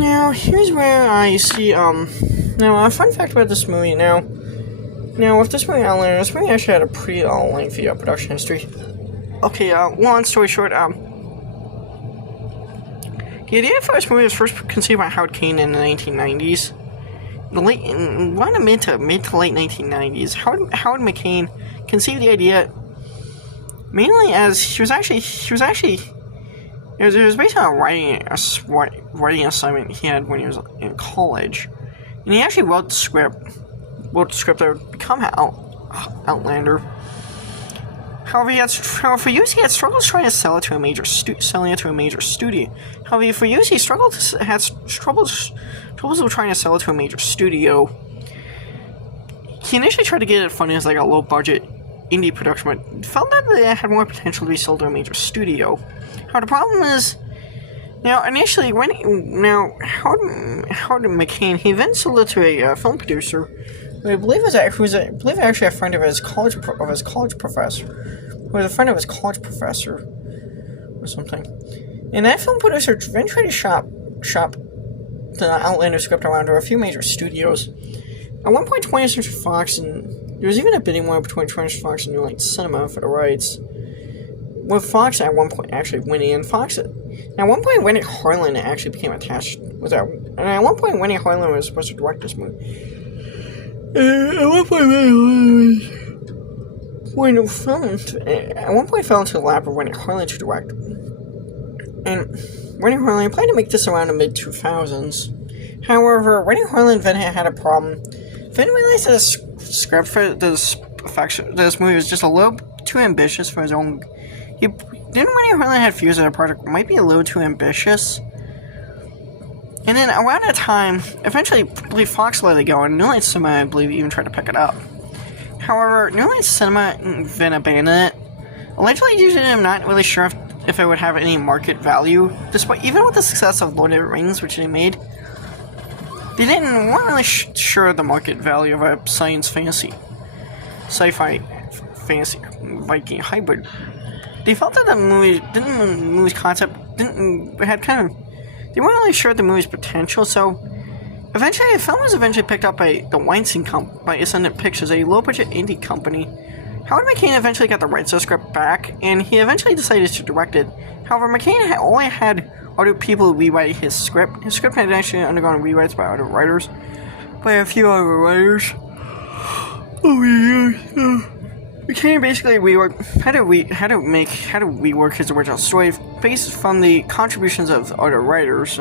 Now, here's where I see, now, a fun fact about this movie, now, with this movie, Outlander, this movie actually had a pretty, lengthy, production history. Okay, long story short, the idea for this movie was first conceived by Howard Hainan in the 1990s. Around the mid to late 1990s, Howard McCain conceived the idea mainly as it was based on a writing assignment he had when he was in college, and he actually wrote the script that would become Outlander. However, for years he had struggles trying to sell it to a major studio. However, for years he had troubles with trying to sell it to a major studio. He initially tried to get it funded as like a low budget indie production, but found that it had more potential to be sold to a major studio. Now the problem is, Howard McCain, he then sold it to a film producer, who I believe was actually a friend of his college professor, or something. And that film producer then tried to shop the Outlander script around to a few major studios. At one point, 20th Century Fox, and there was even a bidding war between 20th Century Fox and New Line Cinema for the rights, with Fox at one point actually winning. And at one point, Wendy Harlan actually became attached with that. And at one point, Wendy Harlan was supposed to direct this movie. At one point, fell into the lap of Wendy Harlan to direct. And Wendy Harlan planned to make this around the mid-2000s. However, Wendy Harlan then had a problem. Then realized that the script for this movie was just a little too ambitious for his own. Wendy Harlan had views that the project might be a little too ambitious. And then around that time, eventually, I believe Fox let it go, and New Line Cinema, I believe, even tried to pick it up. However, New Line Cinema then abandoned it. Allegedly, due to them not really sure if it would have any market value, despite even with the success of Lord of the Rings, which they made. They weren't really sure of the market value of a sci-fi fantasy Viking hybrid. They felt that the movie's concept they weren't really sure of the movie's potential, so eventually the film was picked up by the Weinstein by Ascendant Pictures, a low-budget indie company. Howard McCain eventually got the rights to the script back, and he eventually decided to direct it. However, McCain only had other people rewrite his script. His script had actually undergone rewrites by other writers, by a few other writers. McCain basically had to rework his original story based from the contributions of other writers.